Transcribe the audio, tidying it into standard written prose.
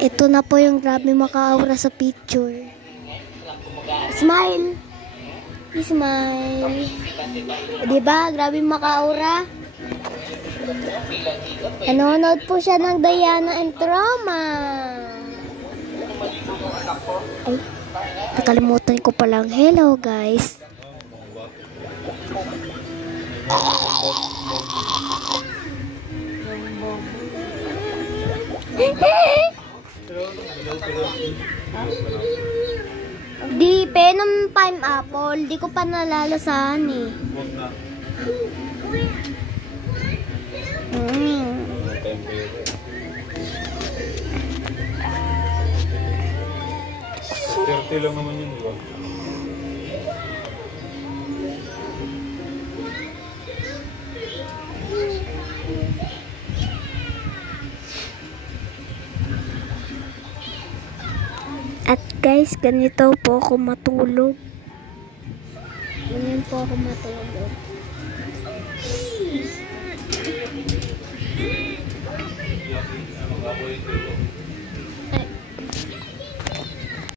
Ito na po yung grabe maka-aura sa picture. Smile! Smile! Diba? Grabe maka-aura. Nanonood po siya ng Diana and Trauma. Ay, nakalimutan ko palang hello guys. Di, penom pineapple. Di ko pa nalalasahan eh. Serte lang naman yun, di ba? At guys, ganito po ako matulog. Ganyan po ako matulog.